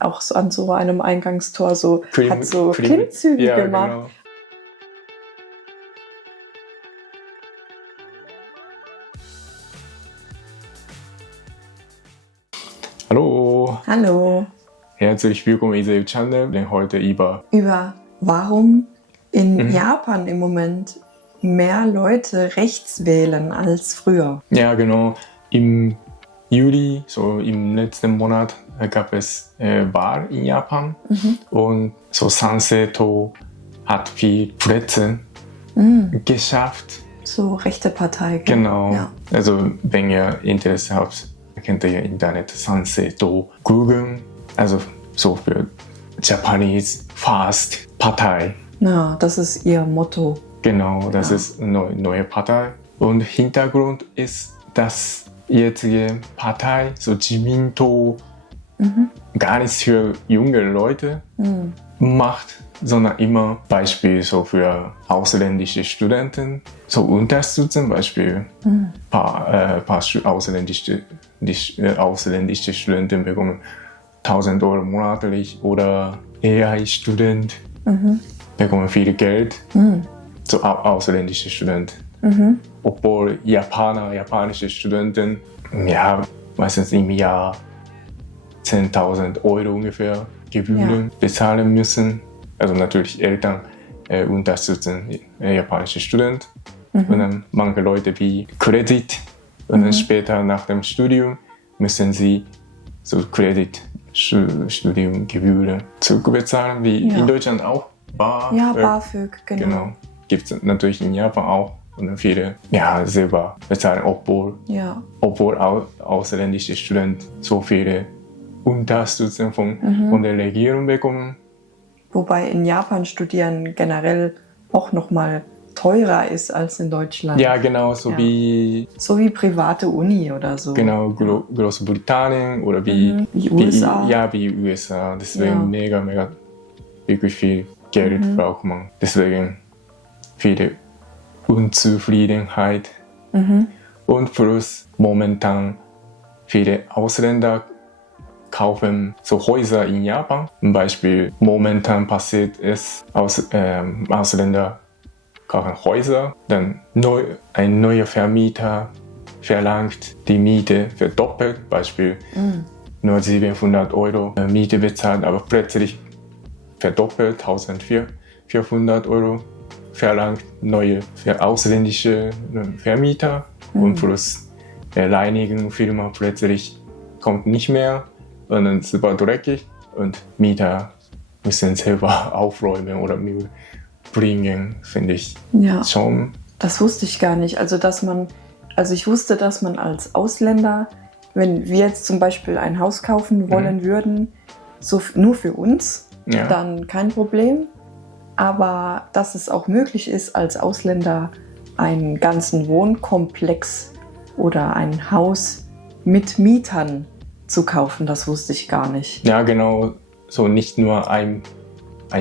auch so an so einem Eingangstor hat so Klimmzüge gemacht. Genau. Hallo. Hallo. Herzlich willkommen in diesem Channel, denn heute über warum in Japan im Moment mehr Leute rechts wählen als früher. Ja, genau. Im Juli, so im letzten Monat, gab es Wahl in Japan und so Sanseto hat viel Plätze geschafft. So rechte Partei. Genau. Ja. Also wenn ihr Interesse habt, könnt ihr im Internet Sanseto googeln. Also so für Japanese Fast Partei. Ja, das ist ihr Motto. Genau, das ist eine neue Partei. Und Hintergrund ist, dass jetzige Partei, so Jiminto, gar nichts für junge Leute macht, sondern immer Beispiel so für ausländische Studenten, so unterstützen, Beispiel paar ausländische Studenten bekommen 1.000 € monatlich oder AI-Student bekommen viel Geld, so ausländische Studenten. Obwohl japanische Studenten, ja, meistens im Jahr 10.000 € ungefähr Gebühren bezahlen müssen. Also natürlich Eltern unterstützen japanische Studenten. Und dann manche Leute wie Kredit. Und dann später nach dem Studium müssen sie so Studiumgebühren zurückbezahlen, wie in Deutschland auch. BAföG, Genau. Gibt es natürlich in Japan auch. Und dann viele selber bezahlen, obwohl ausländische Studenten so viele Unterstützung von der Regierung bekommen. Wobei in Japan studieren generell auch nochmal teurer ist als in Deutschland. Ja, genau, so wie private Uni oder so. Genau, Großbritannien oder wie USA. Wie USA. Deswegen mega, wirklich viel Geld braucht man. Deswegen viele Unzufriedenheit. Und plus momentan viele Ausländer kaufen so Häuser in Japan. Zum Beispiel momentan passiert es, Ausländer kaufen Häuser, dann ein neuer Vermieter verlangt die Miete verdoppelt, Beispiel nur 700 € Miete bezahlt, aber plötzlich verdoppelt, 1.400 € verlangt neue ausländische Vermieter und plus alleinigen Firma plötzlich kommt nicht mehr und dann ist es super dreckig und Mieter müssen selber aufräumen oder Müll bringen, finde ich schon. Das wusste ich gar nicht. Also ich wusste, dass man als Ausländer, wenn wir jetzt zum Beispiel ein Haus kaufen wollen würden, so nur für uns, dann kein Problem. Aber dass es auch möglich ist, als Ausländer einen ganzen Wohnkomplex oder ein Haus mit Mietern zu kaufen, das wusste ich gar nicht. Ja, genau. So nicht nur ein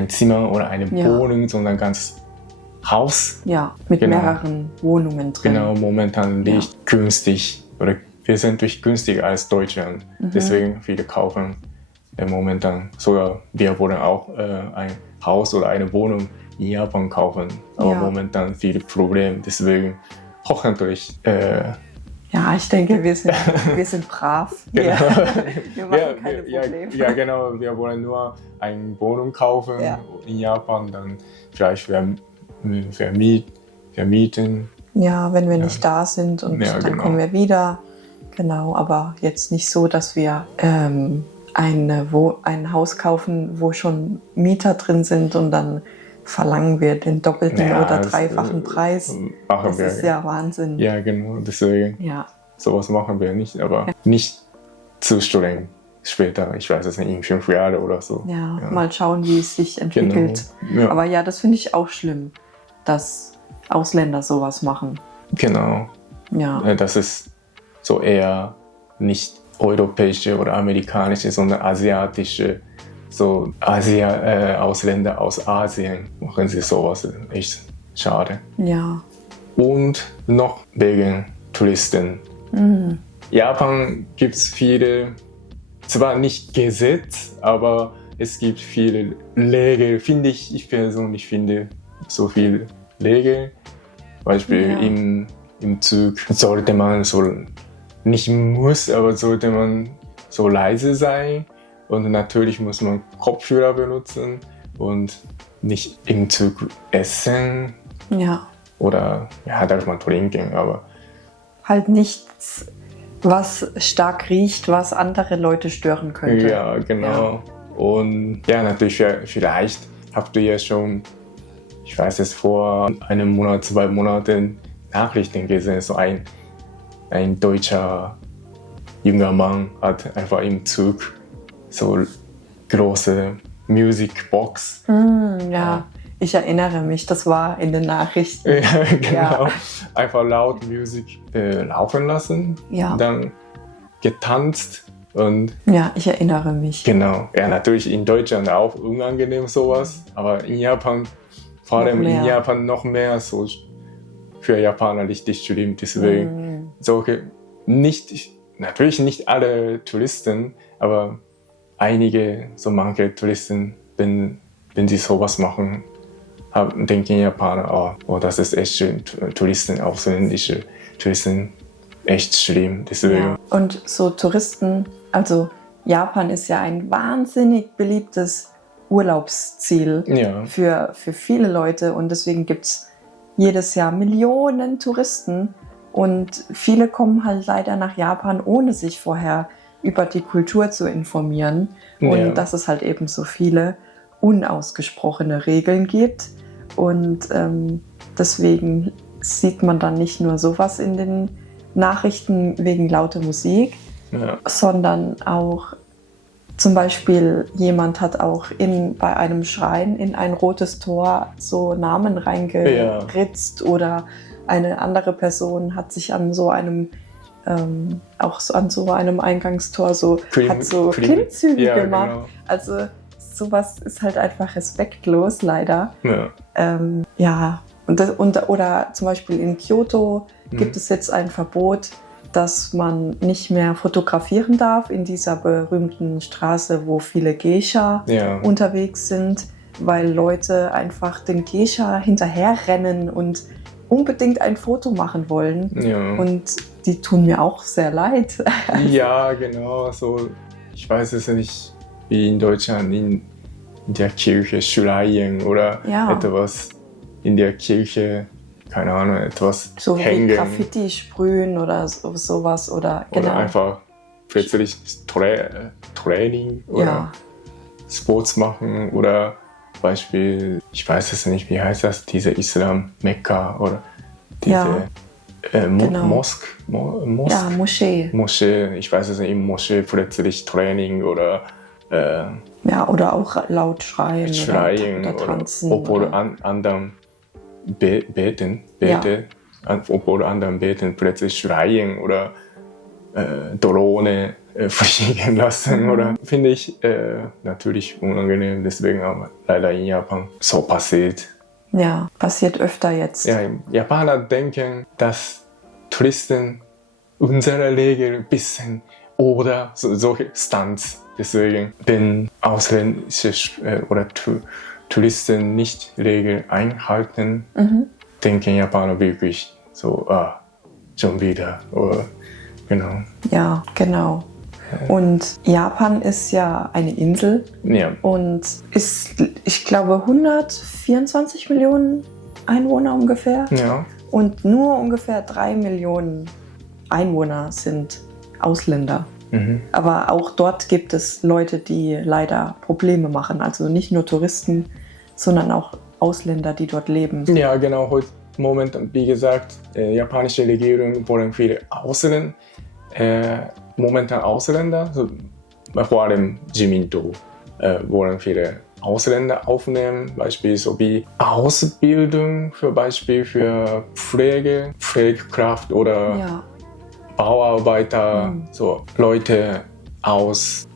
Zimmer oder eine Wohnung, sondern ganz Haus. Ja, mit mehreren Wohnungen drin. Genau, momentan liegt günstig oder wesentlich günstiger als Deutschland. Deswegen viele kaufen momentan. Sogar wir wollen auch ein Haus oder eine Wohnung in Japan kaufen. Aber momentan viele Probleme. Deswegen hoffentlich. Ich denke, wir sind brav. Genau. Wir machen keine Probleme. Ja, genau. Wir wollen nur eine Wohnung kaufen in Japan, dann vielleicht vermieten. Ja, wenn wir nicht da sind und dann kommen wir wieder. Genau, aber jetzt nicht so, dass wir ein Haus kaufen, wo schon Mieter drin sind und dann verlangen wir den doppelten oder dreifachen Preis. Das ist ja Wahnsinn. Ja, genau, deswegen. Sowas machen wir nicht, aber nicht zu streng später. Ich weiß es nicht, in 5 Jahren oder so. Ja, mal schauen, wie es sich entwickelt. Genau. Ja. Aber das finde ich auch schlimm, dass Ausländer sowas machen. Genau. Ja. Das ist so eher nicht europäische oder amerikanische, sondern asiatische, so Ausländer aus Asien machen sie sowas. Echt schade. Ja. Und noch wegen Touristen. Japan gibt es viele zwar nicht Gesetz, aber es gibt viele Regeln, finde ich persönlich finde so viele Regeln. Beispiel im Zug sollte man so, nicht muss, aber sollte man so leise sein. Und natürlich muss man Kopfhörer benutzen und nicht im Zug essen. Ja. Oder darf man trinken, aber halt nichts, was stark riecht, was andere Leute stören könnte. Ja, genau. Ja. Und ja, natürlich, vielleicht habt ihr ja schon, ich weiß es, vor einem Monat, 2 Monaten Nachrichten gesehen, so ein deutscher junger Mann hat einfach im Zug so große Musicbox. Ja, ich erinnere mich, das war in den Nachrichten. Ja, genau. Ja. Einfach laut Musik laufen lassen, dann getanzt. Und ja, ich erinnere mich. Genau. Ja, natürlich in Deutschland auch unangenehm sowas, aber in Japan, vor allem in Japan noch mehr so für Japaner richtig schlimm. Deswegen solche, natürlich nicht alle Touristen, aber einige, so manche Touristen, wenn sie sowas machen, denken Japaner, oh, das ist echt schlimm, Touristen, ausländische Touristen, echt schlimm. Deswegen. Ja. Und so Touristen, also Japan ist ja ein wahnsinnig beliebtes Urlaubsziel für viele Leute und deswegen gibt es jedes Jahr Millionen Touristen und viele kommen halt leider nach Japan, ohne sich vorher über die Kultur zu informieren und dass es halt eben so viele unausgesprochene Regeln gibt und deswegen sieht man dann nicht nur sowas in den Nachrichten wegen lauter Musik, sondern auch zum Beispiel jemand hat auch bei einem Schrein in ein rotes Tor so Namen reingeritzt oder eine andere Person hat sich an so einem Eingangstor hat so Klimmzüge gemacht. Genau. Also sowas ist halt einfach respektlos leider. Oder zum Beispiel in Kyoto gibt es jetzt ein Verbot, dass man nicht mehr fotografieren darf in dieser berühmten Straße, wo viele Geisha unterwegs sind, weil Leute einfach den Geisha hinterherrennen und unbedingt ein Foto machen wollen. Ja. Und die tun mir auch sehr leid. Ja, genau. So, ich weiß es nicht, wie in Deutschland in der Kirche schreien oder etwas in der Kirche, keine Ahnung, etwas so hängen. Wie Graffiti sprühen oder sowas. Oder einfach plötzlich Training oder Sports machen oder Beispiel, ich weiß es nicht, wie heißt das, diese Islam-Mekka oder diese Moschee, ich weiß es nicht, im Moschee plötzlich Training oder oder auch laut schreien oder tanzen. Obwohl anderen beten, obwohl anderen beten, plötzlich schreien oder Drohne fliegen lassen, oder finde ich natürlich unangenehm, deswegen auch leider in Japan so passiert. Ja, passiert öfter jetzt. Ja, Japaner denken, dass Touristen unsere Regeln ein bisschen oder solche Stunts. Deswegen, wenn ausländische oder Touristen nicht Regeln einhalten, denken Japaner wirklich so, schon wieder. Oder, genau. Ja, genau. Und Japan ist ja eine Insel und ist, ich glaube, 124 Millionen Einwohner ungefähr. Ja. Und nur ungefähr 3 Millionen Einwohner sind Ausländer. Aber auch dort gibt es Leute, die leider Probleme machen. Also nicht nur Touristen, sondern auch Ausländer, die dort leben. Ja, genau. Heute momentan, wie gesagt, japanische Regierung wollen viele Ausländer. Momentan Ausländer, vor allem Jiminto, wollen viele Ausländer aufnehmen, Beispiel so wie Ausbildung, für Pflegekraft oder Bauarbeiter, so Leute aus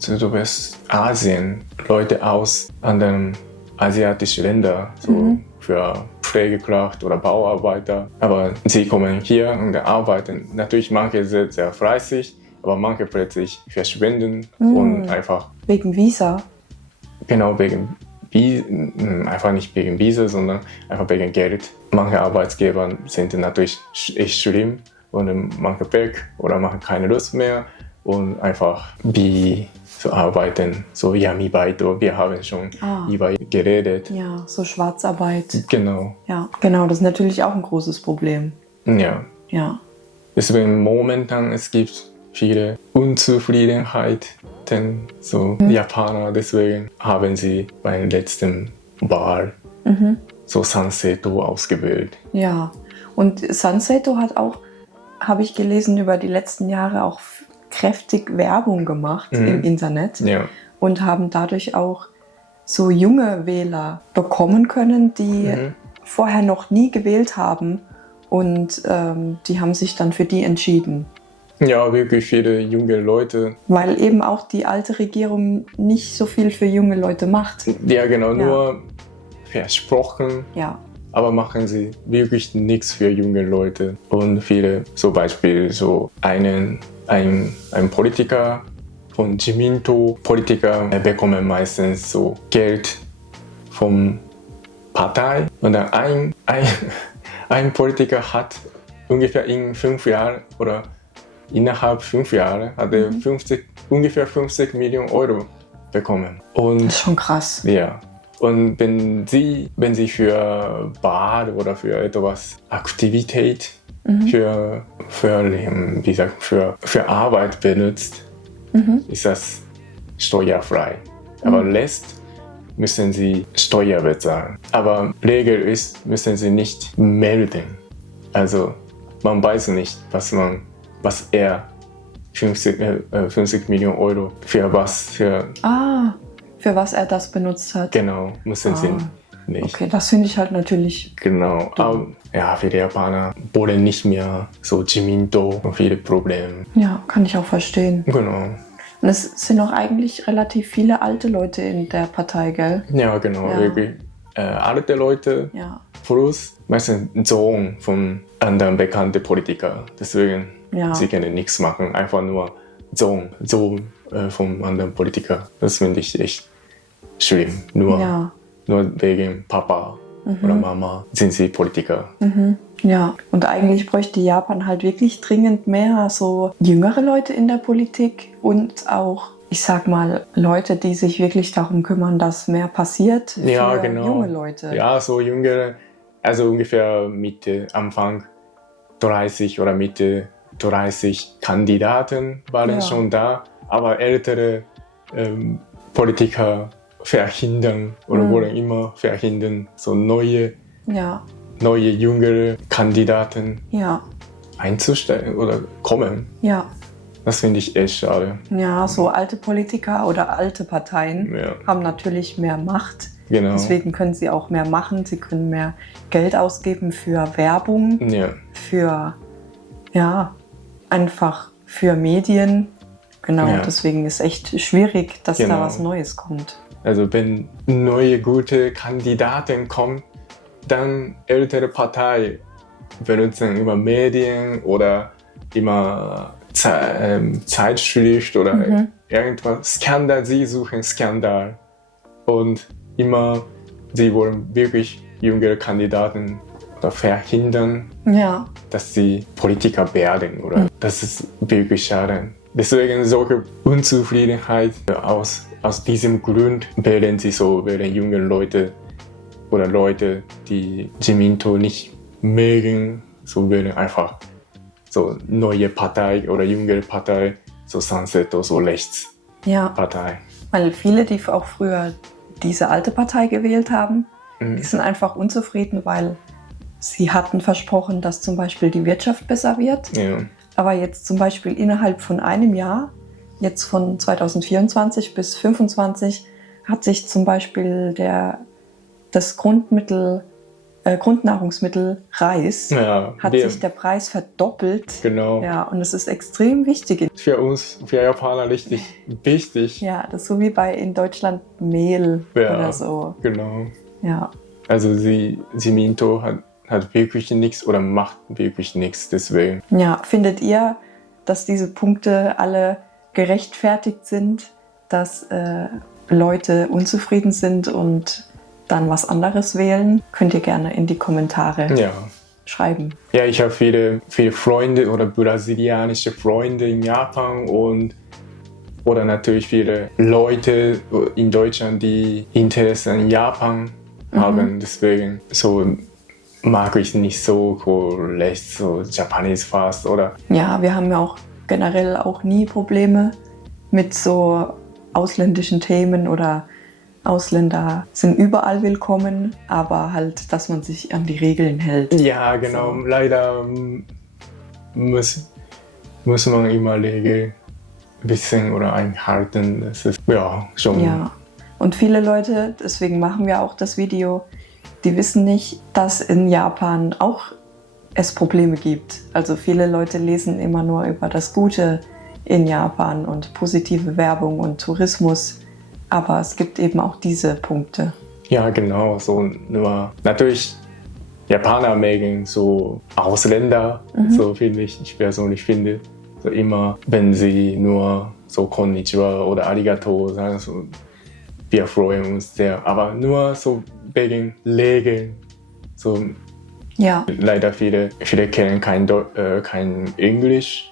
Asien, Leute aus anderen asiatischen Ländern, so für Pflegekraft oder Bauarbeiter. Aber sie kommen hier und arbeiten. Natürlich manche sind sehr fleißig, aber manche plötzlich verschwinden und einfach... Wegen Visa? Genau, einfach nicht wegen Visa, sondern einfach wegen Geld. Manche Arbeitgeber sind natürlich echt schlimm und manche weg oder machen keine Lust mehr und einfach wie so arbeiten, so Yamibaito, wir haben schon über geredet. Ja, so Schwarzarbeit. Genau. Ja, genau, das ist natürlich auch ein großes Problem. Ja. Ja. Deswegen momentan, es gibt viele Unzufriedenheiten, so Japaner, deswegen haben sie beim letzten Wahl so Sanseto ausgewählt. Ja, und Sanseto hat auch, habe ich gelesen, über die letzten Jahre auch kräftig Werbung gemacht im Internet und haben dadurch auch so junge Wähler bekommen können, die vorher noch nie gewählt haben und die haben sich dann für die entschieden. Ja, wirklich viele junge Leute. Weil eben auch die alte Regierung nicht so viel für junge Leute macht. Ja, genau, nur versprochen. Ja. Aber machen sie wirklich nichts für junge Leute. Und viele, zum Beispiel so ein Politiker von Jiminto, Politiker bekommen meistens so Geld von Partei. Und dann ein Politiker hat ungefähr in 5 Jahren oder innerhalb 5 Jahren hat er ungefähr 50 Millionen Euro bekommen. Und das ist schon krass. Ja. Und wenn sie für Bar oder für etwas Aktivität für Arbeit benutzt, ist das steuerfrei. Aber Rest müssen sie Steuer bezahlen. Aber Regel ist, müssen sie nicht melden. Also man weiß nicht, was er 50 Millionen Euro für was er das benutzt hat. Genau, müssen sie nicht. Okay, das finde ich halt natürlich. Genau, aber ja, viele Japaner wollen nicht mehr so Jiminto und viele Probleme. Ja, kann ich auch verstehen. Genau. Und es sind auch eigentlich relativ viele alte Leute in der Partei, gell? Ja, genau, wirklich. Alte Leute plus meistens Sohn von anderen bekannten Politikern. Deswegen, sie können nichts machen, einfach nur Sohn von anderen Politikern. Das finde ich echt schlimm. Nur wegen Papa oder Mama sind sie Politiker. Ja, und eigentlich bräuchte Japan halt wirklich dringend mehr so jüngere Leute in der Politik und auch, ich sag mal, Leute, die sich wirklich darum kümmern, dass mehr passiert für junge Leute. Ja, so jüngere, also ungefähr Anfang 30 oder Mitte 30 Kandidaten waren schon da, aber ältere Politiker verhindern oder wollen immer verhindern, so neue jüngere Kandidaten einzustellen oder kommen. Ja. Das finde ich echt schade. Ja, so alte Politiker oder alte Parteien haben natürlich mehr Macht. Genau. Deswegen können sie auch mehr machen. Sie können mehr Geld ausgeben für Werbung, für, einfach für Medien. Genau, deswegen ist echt schwierig, dass da was Neues kommt. Also wenn neue gute Kandidaten kommen, dann ältere Partei benutzen immer Medien oder immer Zeitschrift oder irgendwas. Skandal, sie suchen Skandal. Und immer, sie wollen wirklich jüngere Kandidaten verhindern, dass sie Politiker werden. Oder das ist wirklich schade. Deswegen solche Unzufriedenheit aus diesem Grund wählen junge Leute oder Leute, die Jiminto nicht mögen, so wählen einfach so neue Partei oder jüngere Partei, so Sanseto, so Rechtspartei. Weil viele, die auch früher diese alte Partei gewählt haben, die sind einfach unzufrieden, weil sie hatten versprochen, dass zum Beispiel die Wirtschaft besser wird. Ja. Aber jetzt zum Beispiel innerhalb von einem Jahr, jetzt von 2024 bis 2025, hat sich zum Beispiel das Grundnahrungsmittel Reis, hat sich der Preis verdoppelt. Genau. Ja, und es ist extrem wichtig. Für uns, für Japaner richtig wichtig. Ja, das ist so wie in Deutschland Mehl oder so. Genau. Ja. Also Jiminto hat wirklich nichts oder macht wirklich nichts, deswegen. Ja, findet ihr, dass diese Punkte alle gerechtfertigt sind, dass Leute unzufrieden sind und dann was anderes wählen, könnt ihr gerne in die Kommentare schreiben. Ja, ich habe viele Freunde oder brasilianische Freunde in Japan oder natürlich viele Leute in Deutschland, die Interesse an Japan haben. Deswegen so mag ich nicht so leicht so Japanese fast, oder? Ja, wir haben ja auch generell auch nie Probleme mit so ausländischen Themen oder Ausländer sind überall willkommen, aber halt, dass man sich an die Regeln hält. Ja, genau. So. Leider muss man immer Regeln ein bisschen oder einhalten. Das ist ja schon. Ja, und viele Leute, deswegen machen wir auch das Video, die wissen nicht, dass in Japan auch es Probleme gibt. Also viele Leute lesen immer nur über das Gute in Japan und positive Werbung und Tourismus. Aber es gibt eben auch diese Punkte. Ja, genau. So nur natürlich Japaner mögen so Ausländer, so finde ich persönlich finde. So immer, wenn sie nur so Konnichiwa oder Arigato sagen, so, wir freuen uns sehr. Aber nur so wegen Regeln. So, leider viele kennen kein Englisch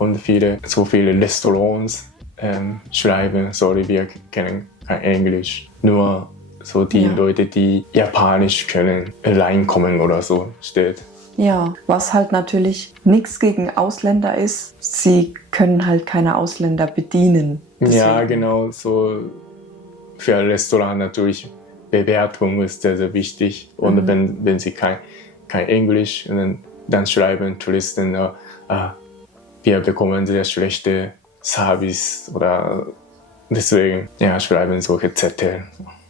und viele Restaurants schreiben, sorry, wir kennen kein Englisch. Nur so die Leute, die Japanisch können, reinkommen oder so steht. Ja, was halt natürlich nichts gegen Ausländer ist, sie können halt keine Ausländer bedienen. Deswegen. Ja, genau, so für ein Restaurant natürlich Bewertung ist sehr, sehr wichtig. Und wenn sie kein Englisch, dann schreiben Touristen, wir bekommen sehr schlechte Service oder deswegen schreiben solche Zettel.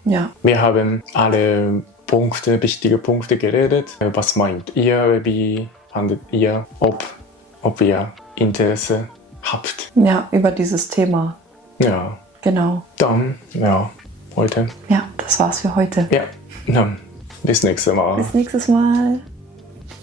Ja. Wir haben alle wichtige Punkte geredet. Was meint ihr? Wie fandet ihr, ob ihr Interesse habt? Ja, über dieses Thema. Ja. Genau. Dann, heute. Ja, das war's für heute. Ja, dann bis nächstes Mal. Bis nächstes Mal.